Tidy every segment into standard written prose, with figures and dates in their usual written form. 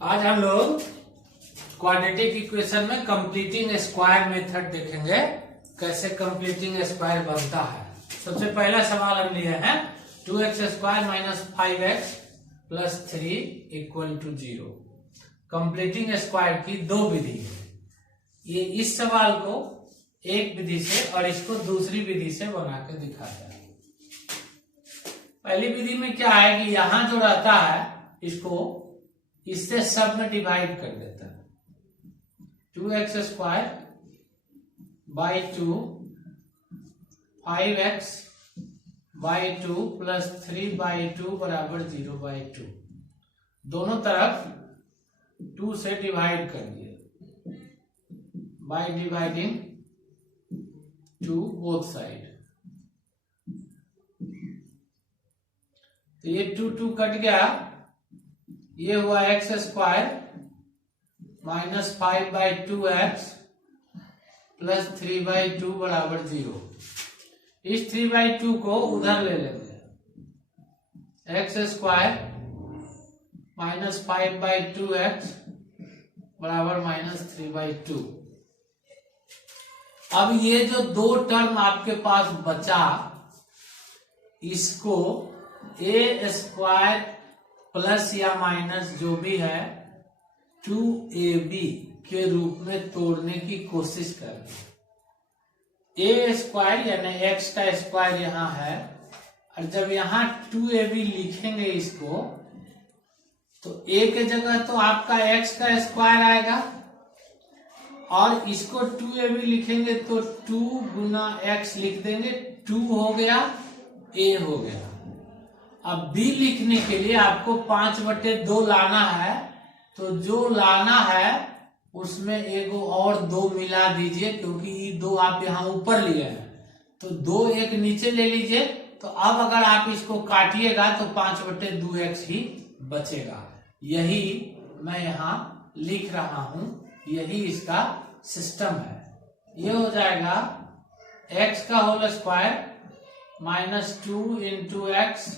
आज हम लोग क्वाड्रेटिक इक्वेशन में कंप्लीटिंग स्क्वायर मेथड देखेंगे, कैसे कंप्लीटिंग स्क्वायर बनता है। सबसे पहला सवाल हम लिए हैं 2x² - 5x + 3 = 0। कंप्लीटिंग स्क्वायर की दो विधि है। ये इस सवाल को एक विधि से और इसको दूसरी विधि से बना के दिखाता है। पहली विधि में क्या है कि यहां जो रहता है इसको इससे सब में डिवाइड कर देता है। 2x² / 2 5x / 2 + 3/2 = 0/2। दोनों तरफ 2 से डिवाइड कर दिए बाय डिवाइडिंग 2 बोथ साइड। तो ये 2 कट गया, ये हुआ x² - 5/2x + 3/2 = 0। इस 3/2 को उधर ले लेंगे। x² - 5/2x = -3/2। अब ये जो दो टर्म आपके पास बचा, इसको a² प्लस या माइनस जो भी है 2ab के रूप में तोड़ने की कोशिश करें। a² यानी x का स्क्वायर यहाँ है, और जब यहाँ 2ab लिखेंगे इसको, तो a के जगह तो आपका x का स्क्वायर आएगा, और इसको 2ab लिखेंगे तो 2 × x लिख देंगे, 2 हो गया, a हो गया। अब b लिखने के लिए आपको 5/2 लाना है, तो जो लाना है उसमें एगो और 2 मिला दीजिए, क्योंकि ये 2 आप यहाँ ऊपर लिए हैं, तो 2 एक नीचे ले लीजिए। तो अब अगर आप इसको काटिएगा तो 5/2x ही बचेगा। यही मैं यहाँ लिख रहा हूं, यही इसका सिस्टम है। ये हो जाएगा x² - 2 × x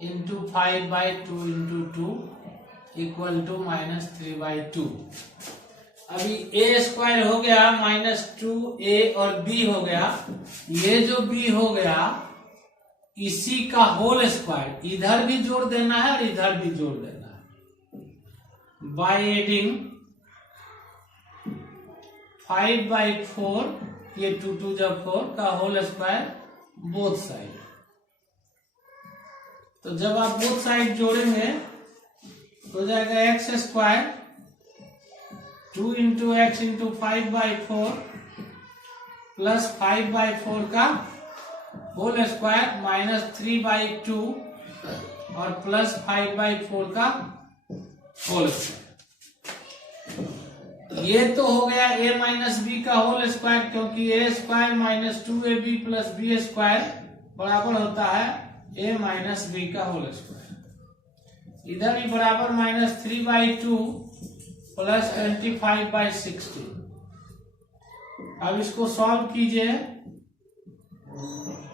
× 5/2 × 2 = -3/2। अभी a² हो गया, -2a और b हो गया। ये जो b हो गया इसी का होल स्क्वायर इधर भी जोड़ देना है और इधर भी जोड़ देना है। बाय एडिंग 5/4, ये 2 × 4 का होल स्क्वायर बोथ साइड। तो जब आप बोथ साइड जोड़ेंगे तो जाएगा x² 2 × x × 5/4 + 5/4 का होल स्क्वायर -3/2 और +5/4 का होल स्क्वायर। ये तो हो गया a - b का होल स्क्वायर, क्योंकि a² - 2ab + b² बराबर होता है a - b का होल स्क्वायर। इधर ही बराबर -3/2 + 25/60। अब इसको सॉल्व कीजिए।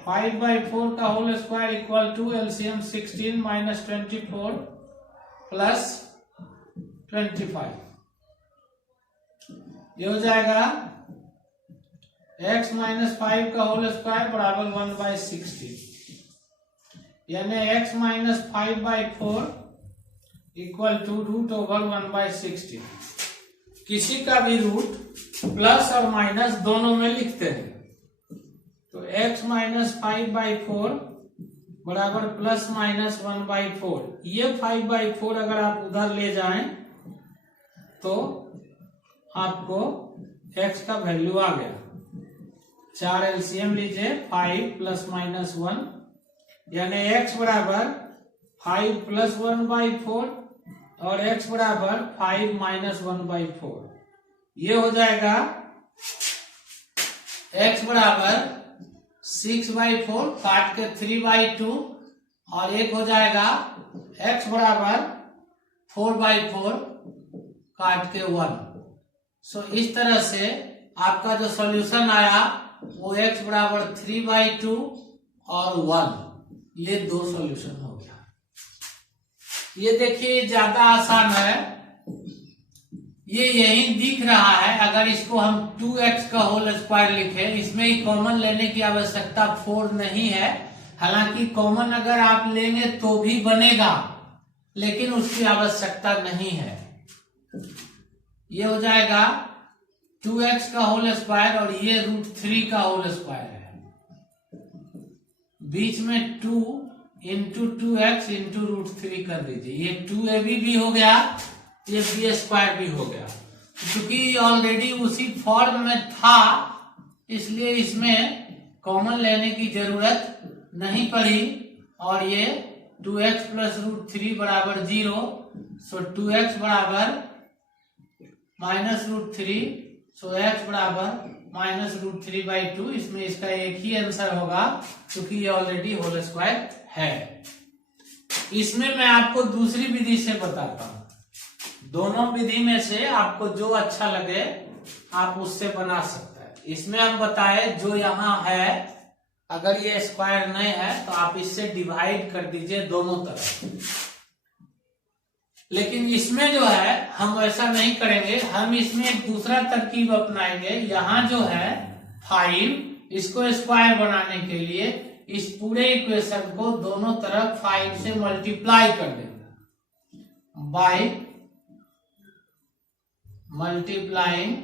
5/4 का होल स्क्वायर = LCM 16 - 24 + 25। ये हो जाएगा x - 5 का होल स्क्वायर बराबर 1/60, यानी x - 5/4 = √1/60। किसी का भी रूट प्लस और माइनस दोनों में लिखते हैं। तो x - 5/4 बराबर ±1/4। ये 5/4 अगर आप उधर ले जाएं तो आपको x का वैल्यू आ गया। 4 LCM लीजिए, 5 ± 1, यानी x बराबर 5 + 1/4 और x बराबर 5 - 1/4। ये हो जाएगा x बराबर 6/4 काट के 3/2, और एक हो जाएगा x बराबर 4/4 काट के 1। सो इस तरह से आपका जो सॉल्यूशन आया वो x बराबर 3/2 और 1, ये दो सॉल्यूशन हो गया। ये देखिए ज्यादा आसान है, ये यही दिख रहा है। अगर इसको हम 2x का होल स्क्वायर लिखें, इसमें ही कॉमन लेने की आवश्यकता 4 नहीं है। हालांकि कॉमन अगर आप लेंगे तो भी बनेगा, लेकिन उसकी आवश्यकता नहीं है। ये हो जाएगा 2x का होल स्क्वायर और ये √3 का होल स्क्वायर है। बीच में 2 इंटू 2x इंटू √3 कर दीजिए। ये 2ab भी हो गया, ये b² भी हो गया। क्योंकि ऑलरेडी उसी फॉर्म में था, इसलिए इसमें कॉमन लेने की जरूरत नहीं पड़ी। और ये 2x प्लस √3 बराबर 0, सो 2x बराबर माइनस √3, सो x बराबर माइनस √3/2। इसमें इसका एक ही आंसर होगा, क्योंकि ये ऑलरेडी होल स्क्वायर है। इसमें मैं आपको दूसरी विधि से बताता हूं। दोनों विधि में से आपको जो अच्छा लगे आप उससे बना सकते हैं। इसमें हम बताए जो यहाँ है, अगर ये स्क्वायर नहीं है तो आप इससे डिवाइड कर दीजिए दोनों तरफ। लेकिन इसमें जो है हम ऐसा नहीं करेंगे, हम इसमें एक दूसरा तरकीब अपनाएंगे। यहाँ जो है 5, इसको स्क्वायर बनाने के लिए इस पूरे इक्वेशन को दोनों तरफ 5 से मल्टीप्लाई कर देंगे बाय मल्टीप्लाइंग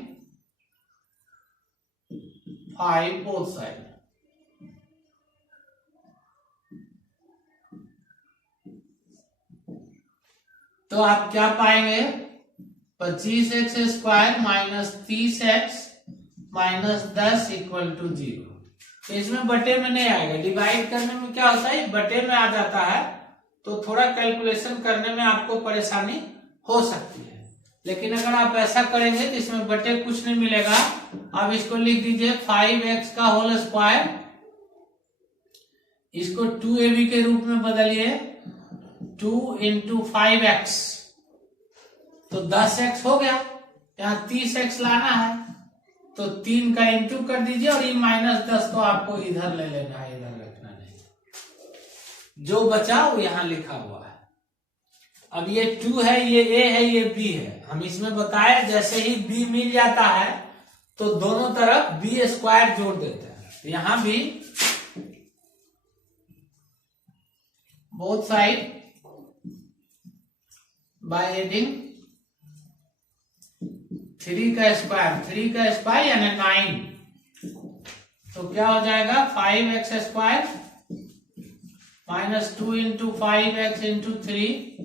5 बोथ साइड। तो आप क्या पाएंगे, 25x² minus 30x minus 10 equal to 0। तो इसमें बटे में नहीं आएगा। डिवाइड करने में क्या होता है, बटे में आ जाता है, तो थोड़ा कैलकुलेशन करने में आपको परेशानी हो सकती है। लेकिन अगर आप ऐसा करेंगे तो इसमें बटे कुछ नहीं मिलेगा। अब इसको लिख दीजिए 5x का होल स्क्वायर, इसको 2ab के रूप में बदलिए, 2 इंटू 5x, तो 10x हो गया। यहाँ 30x लाना है तो 3 का इंटू कर दीजिए, और ये -10 तो आपको इधर ले लेना है, इधर रखना नहीं। जो बचा वो यहाँ लिखा हुआ है। अब ये 2 है, ये a है, ये b है। हम इसमें बताए जैसे ही b मिल जाता है तो दोनों तरफ b² जोड़ देते हैं। यहाँ भी बोथ साइड बाय एडिंग 3 का स्क्वायर यानी 9। तो क्या हो जाएगा, 5x² minus 2 into 5x into 3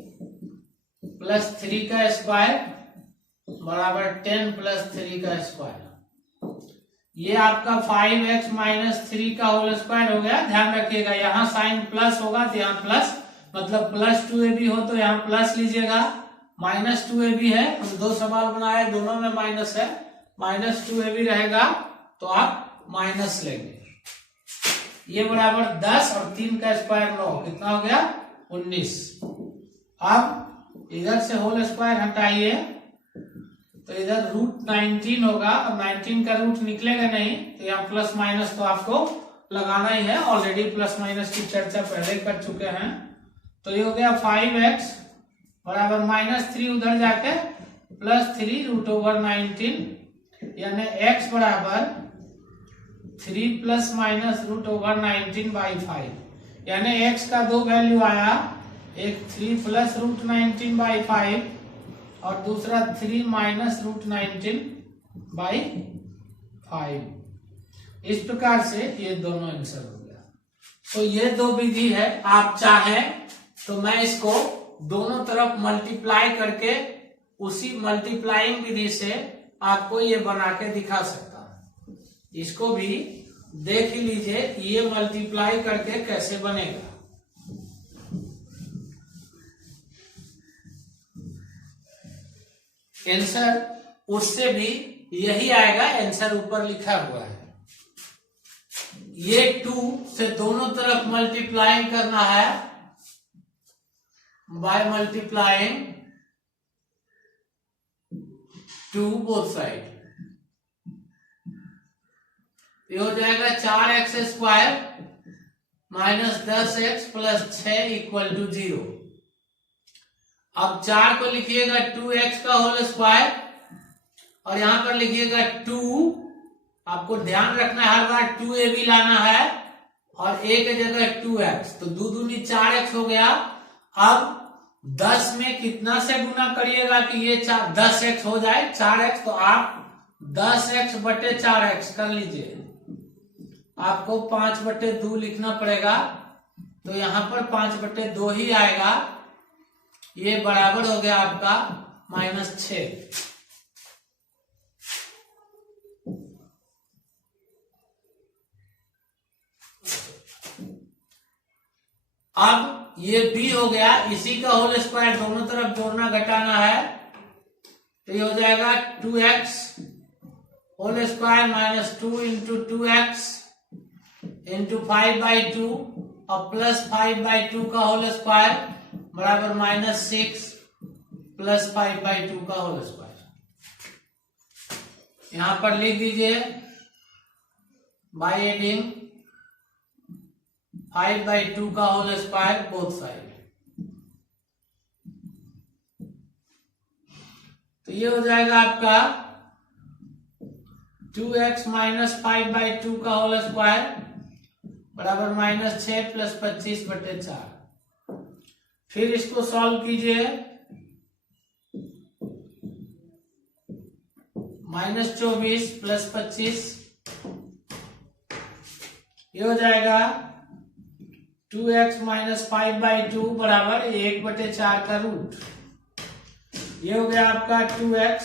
plus 3 का स्क्वायर बराबर 10 प्लस 3 का स्क्वायर। ये आपका 5x माइनस 3 का होल स्क्वायर हो गया। ध्यान रखिएगा यहाँ साइन प्लस होगा तो यहाँ प्लस, मतलब प्लस 2ab हो तो यहाँ प्लस लीजिएगा। माइनस 2ab है, हम 2 सवाल बनाए, दोनों में माइनस है, माइनस 2ab रहेगा तो आप माइनस लेंगे। ये बराबर 10 और 3 का स्क्वायर 9, कितना हो गया 19। अब इधर से होल स्क्वायर हटाइए तो इधर √19 होगा। अब 19 का रूट निकलेगा नहीं तो यहाँ प्लस माइनस तो आपको लगाना ही है। ऑलरेडी प्लस माइनस की चर्चा पहले कर चुके हैं। तो ये हो गया 5x बराबर -3 उधर जाके +3 √19, यानी x बराबर 3 प्लस माइनस √19/5। यानी x का 2 वैल्यू आया, एक 3 प्लस √19/5 और दूसरा 3 माइनस √19/5। इस प्रकार से ये दोनों आंसर हो गया। तो ये 2 विधि है। आप चाहें तो मैं इसको दोनों तरफ मल्टीप्लाई करके उसी मल्टीप्लाइंग विधि से आपको ये बना के दिखा सकता हूं। इसको भी देख लीजिए ये मल्टीप्लाई करके कैसे बनेगा। आंसर उससे भी यही आएगा, आंसर ऊपर लिखा हुआ है। ये 2 से दोनों तरफ मल्टीप्लाई करना है बाय मल्टीप्लाइंग 2 बोथ साइड। ये हो जाएगा 4x² minus 10x plus 6 equal to 0। अब 4 को लिखिएगा 2x का होल स्क्वायर और यहां पर लिखिएगा 2। आपको ध्यान रखना है हर बार 2ab लाना है और a की जगह 2x, तो 2 दूनी 4x हो गया। अब 10 में कितना से गुना करिएगा कि ये 10x हो जाए 4x, तो आप 10x बटे 4x कर लीजिए। आपको 5/2 लिखना पड़ेगा, तो यहां पर 5/2 ही आएगा। ये बराबर हो गया आपका -6। अब ये b हो गया, इसी का होल स्क्वायर दोनों तरफ जोड़ना घटाना है, तो ये हो जाएगा 2x whole square -2 into 2x into 5/2 और प्लस 5/2 का होल स्क्वायर बराबर -6 प्लस 5/2 का होल स्क्वायर। यहां पर लिख दीजिए बाय एडिंग 5/2 का होल स्क्वायर बोथ साइड, तो ये हो जाएगा आपका 2x - 5/2 का होल स्क्वायर बराबर -6 प्लस 25/4। फिर इसको सॉल्व कीजिए, -24 प्लस 25, ये हो जाएगा 2x - 5/2 बराबर 1/4 का रूट। ये हो गया आपका 2x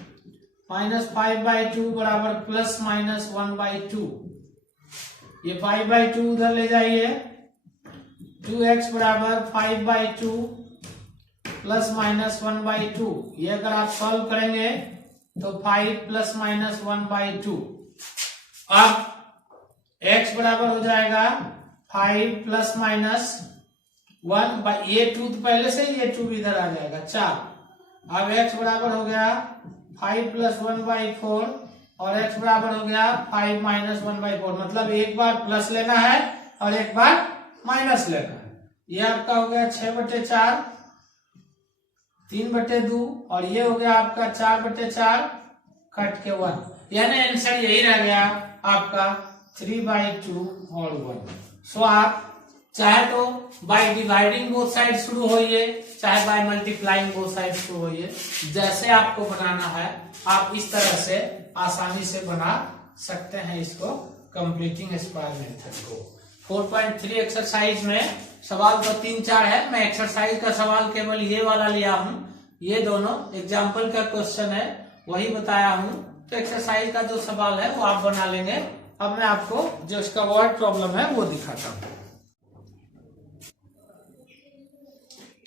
- 5/2 बराबर प्लस -1/2। ये 5/2 उधर ले जाइए, 2x बराबर 5/2 प्लस -1/2। ये अगर आप सॉल्व करेंगे तो 5 प्लस -1/2। अब x बराबर हो जाएगा 5 प्लस -1, ये 2 तो पहले से ये 2 इधर आ जाएगा 4। अब x बराबर हो गया 5 प्लस 1/4 और x बराबर हो गया 5 माइनस 1/4। मतलब एक बार प्लस लेना है और एक बार माइनस लेना है। ये आपका हो गया 6/4 3/2 और ये हो गया आपका 4/4 कट के 1, यानी आंसर यही रह गया आपका 3/2 होल 1। सो आप चाहे तो बाय डिवाइडिंग बोथ साइड शुरू होइए, चाहे बाय मल्टीप्लाइंग बोथ साइड शुरू होइए, जैसे आपको बनाना है आप इस तरह से आसानी से बना सकते हैं इसको कंप्लीटिंग स्क्वायर मेथड को। 4.3 एक्सरसाइज में सवाल तो 3-4 है, मैं एक्सरसाइज का सवाल केवल ये वाला लिया हूं, ये दोनों एग्जाम्पल का क्वेश्चन है वही बताया हूं, तो एक्सरसाइज का जो सवाल है वो आप बना लेंगे। अब मैं आपको जो इसका वर्ड प्रॉब्लम है वो दिखाता हूं।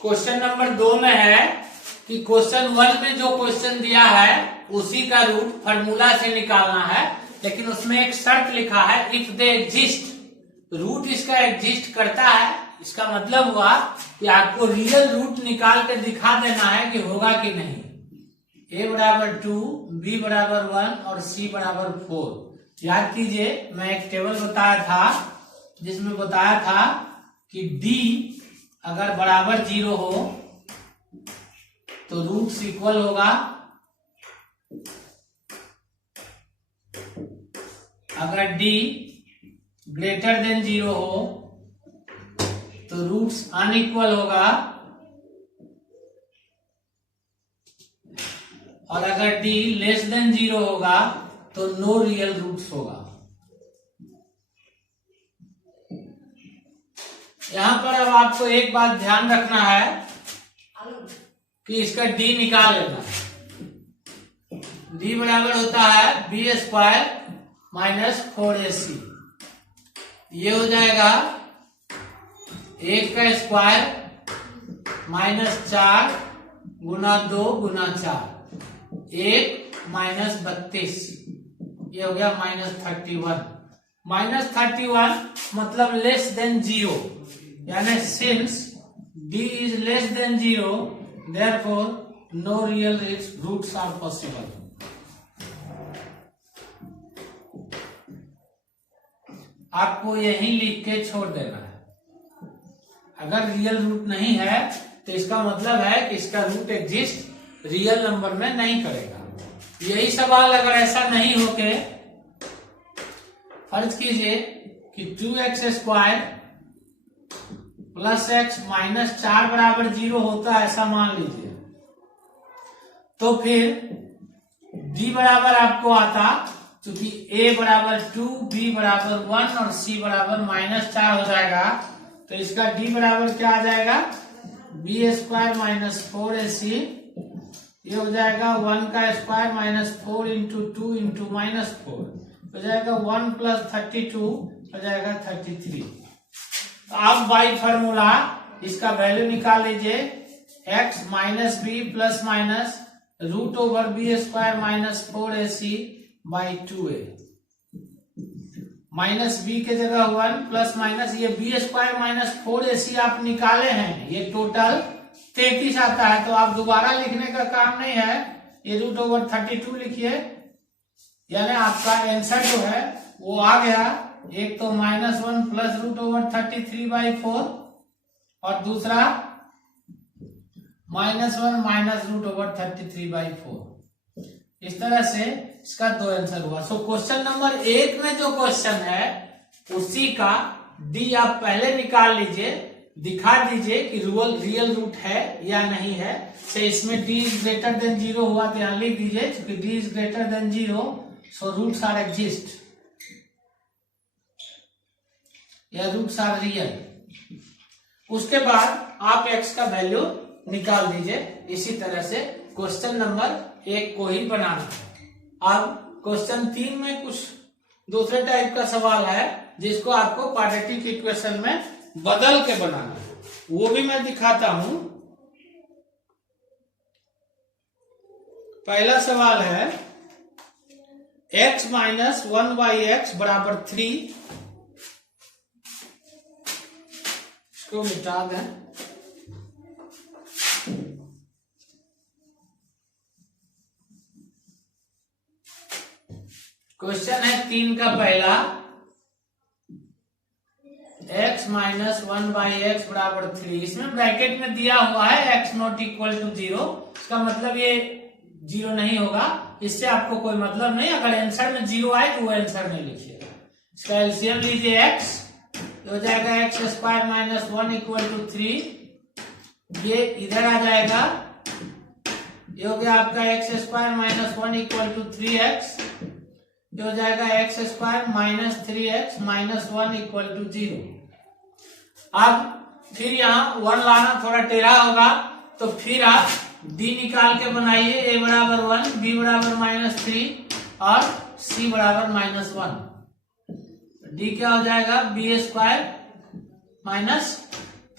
क्वेश्चन नंबर 2 में है कि क्वेश्चन 1 में जो क्वेश्चन दिया है उसी का रूट फार्मूला से निकालना है, लेकिन उसमें एक शर्त लिखा है इफ दे एग्जिस्ट, रूट इसका एग्जिस्ट करता है। इसका मतलब हुआ कि आपको रियल रूट निकाल के दिखा देना है कि होगा कि नहीं। a बराबर 2, b बराबर 1 और c बराबर 4। याद कीजिए मैं एक टेबल बताया था जिसमें बताया था कि d अगर बराबर 0 हो तो रूट्स इक्वल होगा, अगर d ग्रेटर देन 0 हो तो रूट्स अनइक्वल होगा, और अगर d लेस देन 0 होगा तो नो रियल रूट्स होगा। यहां पर अब आपको एक बात ध्यान रखना है कि इसका d निकाल लेना है। d बराबर होता है b² माइनस 4ac। ये हो जाएगा 1 का स्क्वायर -4 गुना 2 गुना 4, 1 माइनस 32, ये हो गया -31। -31 मतलब लेस देन 0, यानी since d is less than 0 therefore no real roots are possible। आपको यही लिख के छोड़ देना है। अगर रियल रूट नहीं है तो इसका मतलब है कि इसका रूट एग्जिस्ट रियल नंबर में नहीं करेगा। यही सवाल अगर ऐसा नहीं होके फर्ज कीजिए कि 2x² प्लस x माइनस 4 बराबर 0 होता है, ऐसा मान लीजिए, तो फिर d बराबर आपको आता, क्योंकि a बराबर 2, b बराबर 1 और c बराबर -4 हो जाएगा, तो इसका d बराबर क्या आ जाएगा, b² माइनस 4ac, ये हो जाएगा 1 का स्क्वायर माइनस 4 इंटू 2 इंटू -4 हो जाएगा 1 प्लस 32 हो जाएगा 33। तो आप बाई फॉर्मूला इसका वैल्यू निकाल लीजिए, x minus b plus minus root over b² minus 4ac by 2a, minus b के जगह 1 प्लस माइनस ये b² माइनस 4ac आप निकाले हैं, ये टोटल 33 आता है। तो आप दोबारा लिखने का काम नहीं है, ये रूट ओवर 32 लिखिए, यानी आपका आंसर जो है वो आ गया। एक तो -1 प्लस रूट ओवर 33/4 और दूसरा -1 माइनस रूट ओवर 33/4। इस तरह से इसका 2 आंसर हुआ। सो क्वेश्चन नंबर 1 में जो क्वेश्चन है उसी का डी आप पहले निकाल लीजिए, दिखा दीजिए कि रियल रूट है या नहीं है। से इसमें d इज ग्रेटर देन 0 हुआ तो यहां लिख दीजिए, क्योंकि d is greater than 0 so roots are exist या रूट्स आर रियल। उसके बाद आप x का वैल्यू निकाल दीजिए। इसी तरह से क्वेश्चन नंबर 1 को ही बनाना है। अब क्वेश्चन 3 में कुछ दूसरे टाइप का सवाल है जिसको आपको क्वाड्रेटिक इक्वेशन में बदल के बनाना है, वो भी मैं दिखाता हूं। पहला सवाल है x माइनस 1/x बराबर 3, इसको मिटा दें। क्वेश्चन है 3 का पहला, x माइनस 1/x बराबर 3, इसमें ब्रैकेट में दिया हुआ है x नॉट इक्वल टू 0, इसका मतलब ये 0 नहीं होगा, इससे आपको कोई मतलब नहीं। अगर आंसर में 0 आए तो वो आंसर नहीं लिखिएगा। इसका एलसीएम लीजिए, x हो जाएगा x² माइनस 1 इक्वल टू 3, ये इधर आ जाएगा, ये हो गया आपका x² minus 1 equal to 3x, ये हो जाएगा x² minus 3x minus 1 equal to 0। अब फिर यहाँ 1 लाना थोड़ा टेढ़ा होगा, तो फिर आप d निकाल के बनाइए, a बराबर 1, b बराबर -3 और c बराबर -1। d क्या हो जाएगा, b² माइनस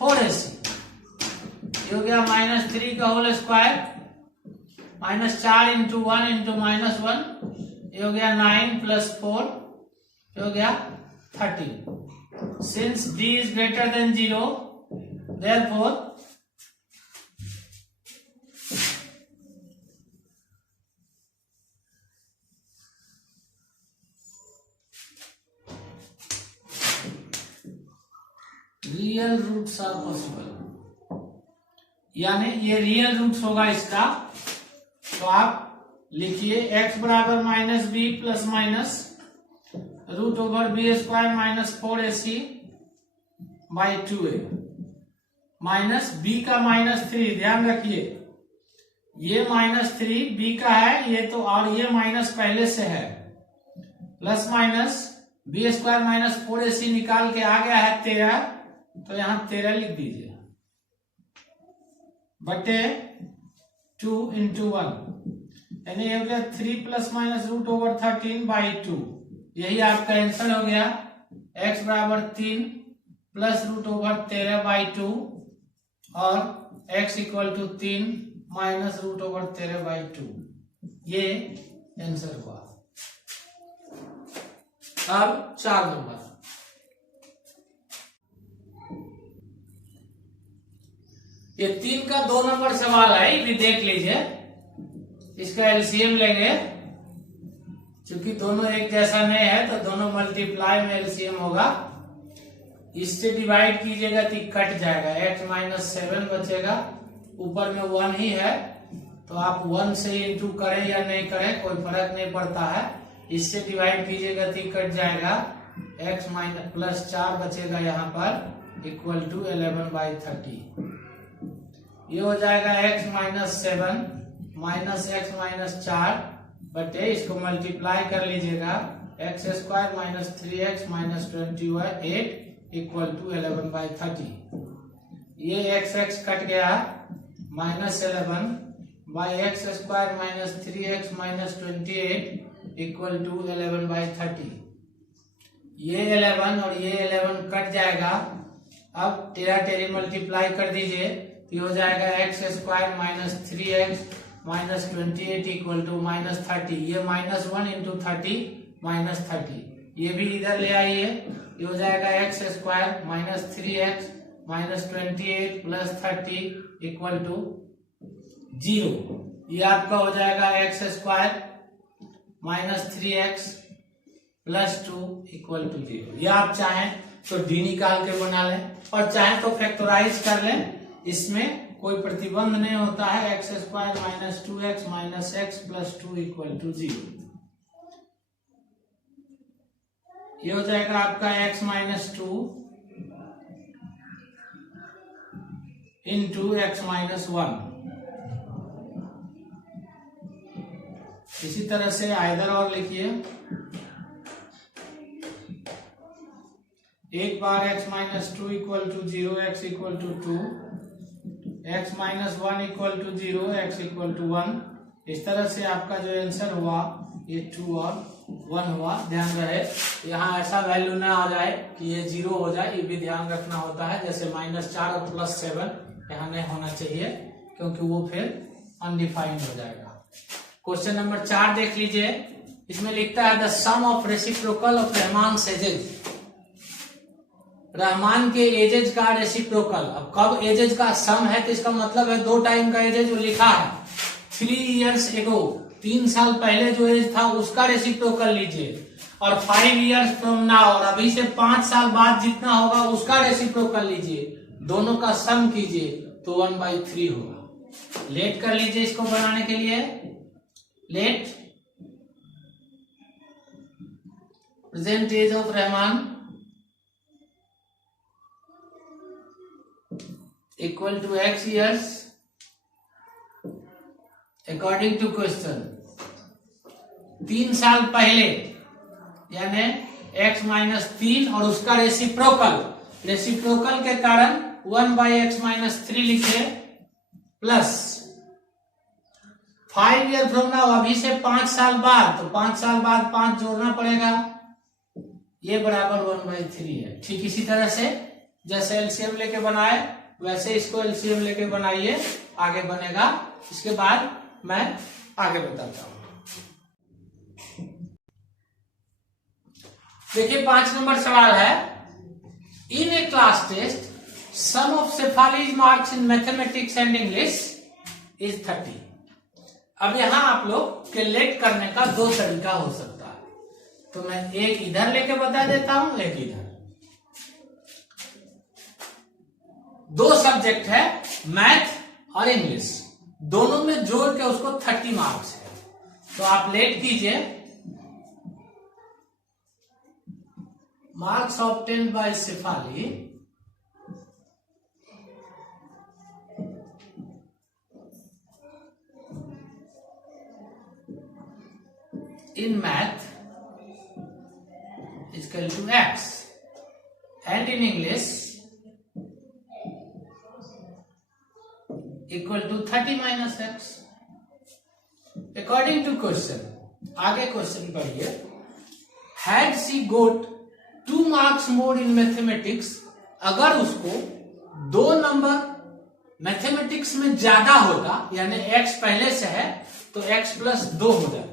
4ac, ये हो गया -3 का होल स्क्वायर, -4 इंटू 1 इंटू -1, ये हो गया 9 प्लस 4, ये हो गया 13। Since d is greater than 0, therefore real roots are possible, यानी ये रियल रूट्स होगा इसका। तो आप लिखिए x बराबर -b plus minus root over b² minus 4ac by 2a, minus b का -3, ध्यान रखिए ये -3 b का है, ये तो और ये माइनस पहले से है, plus minus b² minus 4ac निकाल के आ गया है 13, तो यहां 13 लिख दीजिए, बटे 2 इंटू 1, यानी ये हो गया 3 plus minus root over 13 by 2। यही आपका आंसर हो गया, x बराबर 3 प्लस रूट ओवर 13 बाई 2 और x equal to 3 minus root over 13 by 2, ये आंसर हुआ। अब 4 नंबर, ये 3 का 2 नंबर सवाल है, ये भी देख लीजिए। इसका एलसीएम लेंगे, क्योंकि दोनों एक जैसा नहीं है तो दोनों मल्टीप्लाई में एलसीएम होगा। इससे डिवाइड कीजिएगा तो कट जाएगा, x माइनस 7 बचेगा, ऊपर में 1 ही है तो आप 1 से इंटू करें या नहीं करें कोई फर्क नहीं पड़ता है। इससे डिवाइड कीजिएगा तो कट जाएगा, x माइनस प्लस 4 बचेगा यहाँ पर इक्वल टू 11/30। ये हो जाएगा x minus 7 minus x minus 4 बटे इसको मल्टीप्लाई कर लीजिएगा, x square minus 3x minus 28 equal to 11/30। ये x कट गया, minus 11 by x square minus 3x minus 28 equal to 11/30। ये 11 और ये 11 कट जाएगा। अब टेरा टेरी मल्टीप्लाई कर दीजिए तो हो जाएगा x square minus 3x minus 28 equal to minus 30। ये माइनस 1 इंटू 30 माइनस 30, ये भी इधर ले आइए, ये हो जाएगा x square minus 3x minus 28 plus 30 equal to 0। ये आपका हो जाएगा x square minus 3x plus 2 equal to 0। ये आप चाहें तो डी निकाल के बना लें और चाहें तो फैक्टराइज कर लें, इसमें कोई प्रतिबंध नहीं होता है। X square minus 2x minus x plus 2 equal to 0। ये हो जाएगा आपका x minus 2 into x minus 1। इसी तरह से आइदर और लिखिए, एक बार x minus 2 equal to 0 x equal to 2, x minus 1 equal to 0 x equal to 1। इस तरह से आपका जो आंसर हुआ ये 2 और 1 हुआ। ध्यान रहे यहाँ ऐसा वैल्यू ना आ जाए कि ये 0 हो जाए, ये भी ध्यान रखना होता है। जैसे माइनस 4 और प्लस 7 यहाँ नहीं होना चाहिए क्योंकि वो फिर अनडिफाइंड हो जाएगा। क्वेश्चन नंबर 4 देख लीजिए, इसमें लिखता है the sum of reciprocal of Rahman ages. Rahman के एजेज का रेसिप्रोकल, अब कब एजेज का सम है तो इसका मतलब है 2 टाइम का एजेज जो लिखा है 3 इयर्स एगो, 3 साल पहले जो एज था उसका रेसिप्रोकल लीजिए, और 5 इयर्स फ्रॉम नाउ और अभी से 5 साल बाद जितना होगा उसका रेसिप्रोकल लीजिए, दोनों का सम कीजिए तो 1/3 होगा। लेट कर लीजिए इसको बनाने के लिए, let present age of Rahman equal to x years according to question. 3 साल पहले यानी x माइनस 3 और उसका रेसिप्रोकल, रेसिप्रोकल के कारण 1/x माइनस 3 लिखे प्लस 5 ईयर फ्रॉम नाउ अभी से 5 साल बाद, तो 5 साल बाद 5 जोड़ना पड़ेगा, ये बराबर 1/3 है। ठीक इसी तरह से जैसे एलसीएम लेके बनाए वैसे इसको एलसीएम लेके बनाइए, आगे बनेगा। इसके बाद मैं आगे बताता हूं। देखिए 5 नंबर सवाल है, in a class test sum of Shefali's marks in mathematics and English is 30। अब यहां आप लोग कैलकुलेट करने का 2 तरीका हो सकता है, तो मैं एक इधर लेके बता देता हूं, एक इधर। 2 सब्जेक्ट है मैथ और इंग्लिश, दोनों में जोड़ के उसको 30 मार्क्स है। तो आप लेट कीजिए, marks obtained by Shefali in math is equal to x and in English equal to 30 minus x according to question। आगे क्वेश्चन पढ़िए, had she got 2 marks more in mathematics, अगर उसको 2 नंबर मैथमेटिक्स में ज्यादा होता यानी x पहले से है तो x प्लस 2 हो जाता,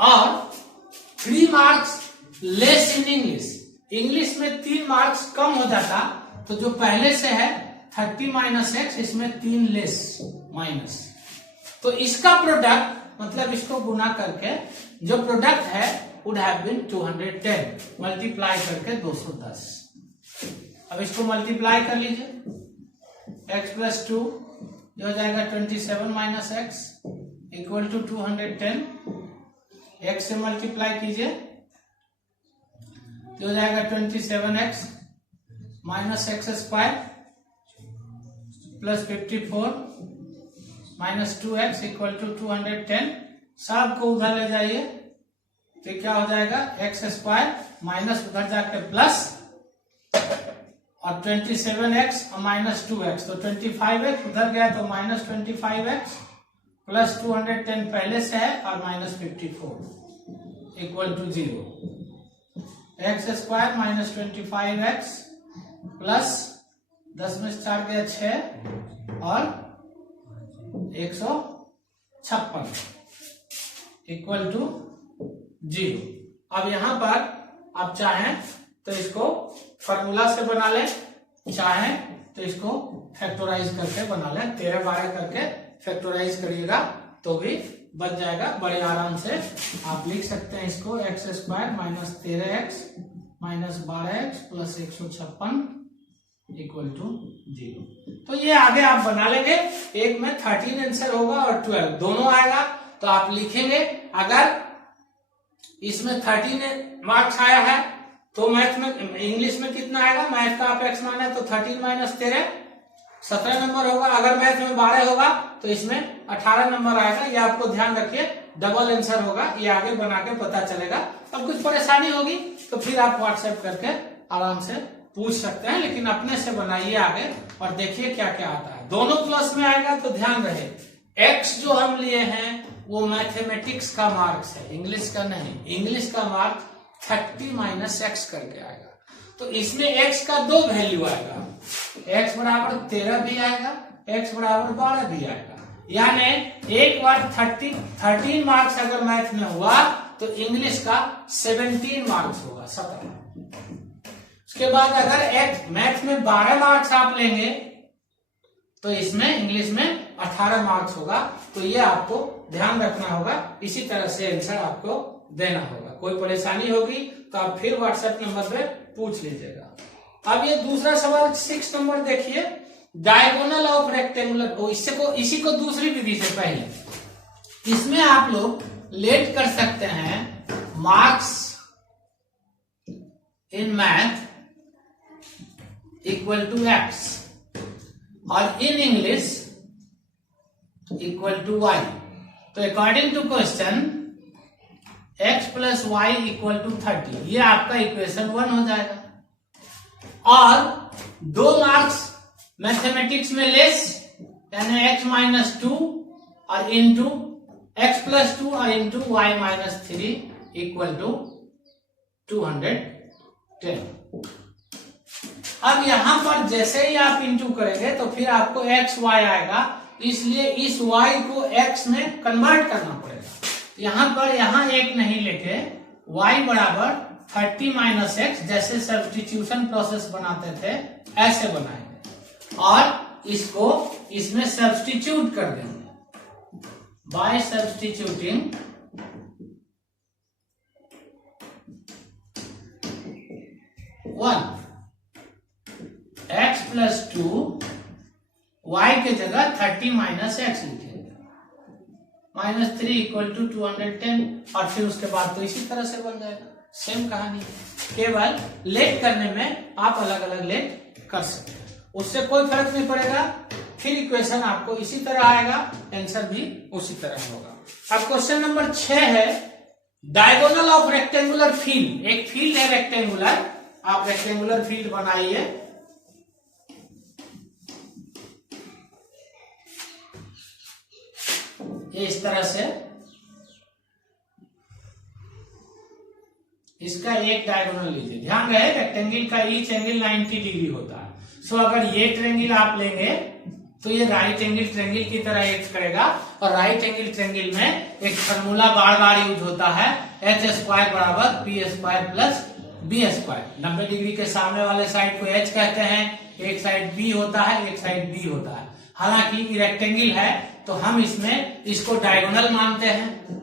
और 3 marks less in English, English में 3 मार्क्स कम हो जाता, तो जो पहले से है 30 माइनस एक्स, इसमें 3 लेस माइनस, तो इसका प्रोडक्ट मतलब इसको गुना करके जो प्रोडक्ट है वुड हैव बीन 210, मल्टीप्लाई करके 210। अब इसको मल्टीप्लाई कर लीजिए, x प्लस 2 ये हो जाएगा 27 minus x equal to 210। x से मल्टीप्लाई कीजिए तो हो जाएगा 27x minus x square plus 54 minus 2x equal to 210। सब को उधर ले जाइए तो क्या हो जाएगा, एक्स स्क्वायर माइनस उधर जाके प्लस और 27x और माइनस 2x, तो 25x उधर गया तो माइनस 25x प्लस 210 पहले से है और minus 54 equal to 0। X square minus 25x plus 10 में 4 गया 6 और 156 इक्वल टू 0। अब यहां पर आप चाहें तो इसको फॉर्मूला से बना लें, चाहें तो इसको फैक्टराइज करके बना लें। 13 12 करके फैक्टराइज करिएगा तो भी बच जाएगा, बड़े आराम से आप लिख सकते हैं इसको। X square minus 13x minus 12x plus 156 equal to 0। तो ये आगे आप बना लेंगे। एक में 13 आंसर होगा और 12 दोनों आएगा तो आप लिखेंगे। अगर इसमें 13 मार्क्स आया है तो मैथ में, इंग्लिश में कितना आएगा, मैथ का आप एक्स माने तो 13 माइनस 13 17 नंबर होगा। अगर मैथ में 12 होगा तो इसमें 18 नंबर आएगा। ये आपको ध्यान रखिए, डबल आंसर होगा। ये आगे बना के पता चलेगा। अब कुछ परेशानी होगी तो फिर आप व्हाट्सएप करके आराम से पूछ सकते हैं, लेकिन अपने से बनाइए आगे और देखिए क्या क्या आता है। दोनों प्लस में आएगा तो ध्यान रहे, एक्स जो हम लिए हैं वो मैथमेटिक्स का मार्क्स है, इंग्लिश का नहीं। इंग्लिश का मार्क 30 माइनस एक्स करके आएगा। तो इसमें x का 2 वैल्यू आएगा, x बराबर 13 भी आएगा, x बराबर 12 भी आएगा। यानी एक बार 13 मार्क्स अगर मैथ में हुआ तो इंग्लिश का 17 मार्क्स होगा, 17। उसके बाद अगर मैथ में 12 मार्क्स आप लेंगे तो इसमें इंग्लिश में 18 मार्क्स होगा। तो ये आपको ध्यान रखना होगा, इसी तरह से आंसर आपको देना होगा। कोई परेशानी होगी तो आप फिर व्हाट्सएप नंबर पे पूछ लीजिएगा। अब ये दूसरा सवाल 6 नंबर देखिए, डायगोनल ऑफ रेक्टेंगुलर। इसी को दूसरी विधि से पहले इसमें आप लोग लेट कर सकते हैं marks in math equal to X और in English equal to Y. तो according to question x plus Y equal to 30, ये आपका इक्वेशन 1 हो जाएगा। और 2 मार्क्स मैथमेटिक्स में लेस, यानी x माइनस 2 और इंटू x प्लस 2 और into Y minus 3 equal to 210। अब यहां पर जैसे ही आप इंटू करेंगे तो फिर आपको x y आएगा, इसलिए इस y को x में कन्वर्ट करना पड़ेगा। यहां पर एक नहीं लेके y बराबर 30 माइनस एक्स, जैसे सब्स्टिट्यूशन प्रोसेस बनाते थे ऐसे बनाएंगे और इसको इसमें सब्स्टिट्यूट कर देंगे bye substituting x plus 2 y के जगह 30 माइनस एक्स लिखेंगे, माइनस 3 इक्वल टू 210। और फिर उसके बाद तो इसी तरह से बन जाएगा, सेम कहानी। केवल लेट करने में आप अलग अलग लेट कर सकते हैं, उससे कोई फर्क नहीं पड़ेगा। फिर इक्वेशन आपको इसी तरह आएगा, आंसर भी उसी तरह होगा। अब क्वेश्चन नंबर 6 है, डायगोनल ऑफ रेक्टेंगुलर फील्ड। एक फील्ड है रेक्टेंगुलर, आप रेक्टेंगुलर फील्ड बनाइए। इस तरह से इसका एक डायगोनल लीजिए। ध्यान रहे रेक्टेंगल का ईच एंगल 90 डिग्री होता है। सो अगर ये ट्रायंगल आप लेंगे तो ये राइट एंगल ट्रायंगल की तरह एक्ट करेगा। और राइट एंगल ट्रायंगल में एक फार्मूला बार बार यूज होता है, एच स्क्वायर बराबर p square plus b square. 90 degree के सामने वाले साइड को एच कहते हैं, एक साइड बी होता है, एक साइड बी होता है। हालांकि रेक्टेंगल है तो हम इसमें इसको डायगोनल मानते हैं,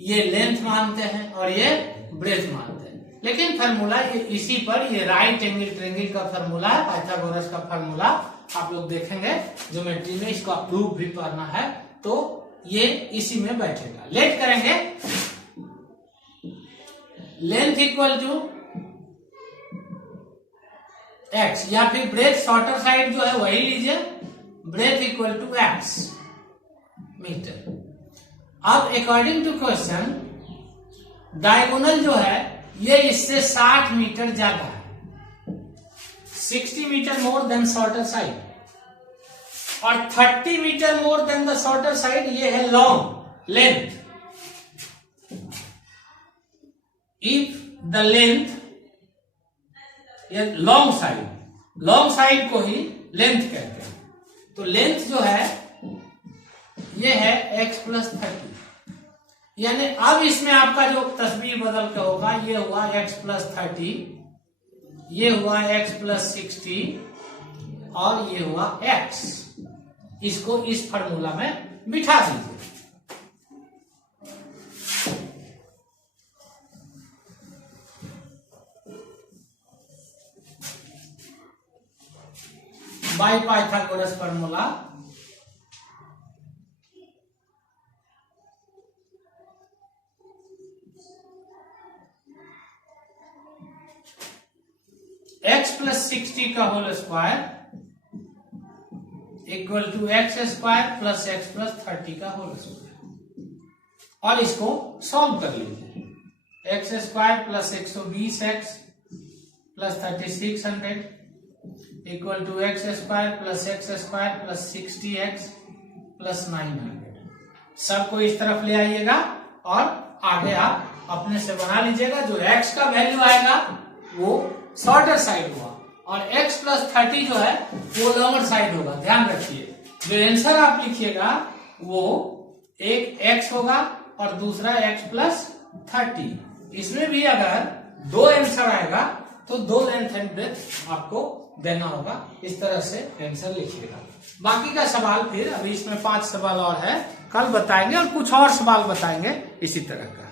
ये लेंथ मानते हैं और ये ब्रेथ मानते हैं। लेकिन फार्मूला ये इसी पर, ये राइट एंगल ट्रायंगल का फार्मूला है, पाइथागोरस का फार्मूला आप लोग देखेंगे ज्योमेट्री में, इसको प्रूफ भी पढ़ना है तो ये इसी में बैठेगा। लेट करेंगे, लेंथ इक्वल टू एक्स, या फिर ब्रेथ शॉर्टर साइड जो है वही लीजिए, breadth equal to x metre. अब अकॉर्डिंग टू क्वेश्चन डायगोनल जो है ये इससे 60 मीटर ज्यादा है, 60 metre more than shorter side, और 30 metre more than the shorter side ये है long length. If the length, ये लॉन्ग साइड को ही लेंथ कहते हैं, तो लेंथ जो है ये है x प्लस 30, यानी अब इसमें आपका जो तस्वीर बदल के होगा, ये हुआ x प्लस 30, ये हुआ x प्लस 60 और ये हुआ x। इसको इस फार्मूला में बिठा दीजिए। By Pythagoras formula x plus 60 का whole square equal to x square plus x plus 30 का होल स्क्वायर, और इसको सॉल्व कर लीजिए। X square plus 120 x plus 3600 equal to x square plus 60 x plus 900। सबको इस तरफ ले आइएगा और आगे आप अपने से बना लीजिएगा। जो x का वैल्यू आएगा वो शॉर्टर साइड हुआ, और x प्लस 30 जो है वो लॉन्गर साइड होगा। ध्यान रखिए, जो आंसर आप लिखिएगा वो एक x होगा और दूसरा x प्लस 30। इसमें भी अगर दो आंसर आएगा तो दो लेंथ एंड ब्रेथ आपको देना होगा। इस तरह से आंसर लिखिएगा। बाकी का सवाल फिर अभी इसमें 5 सवाल और है, कल बताएंगे, और कुछ और सवाल बताएंगे इसी तरह का।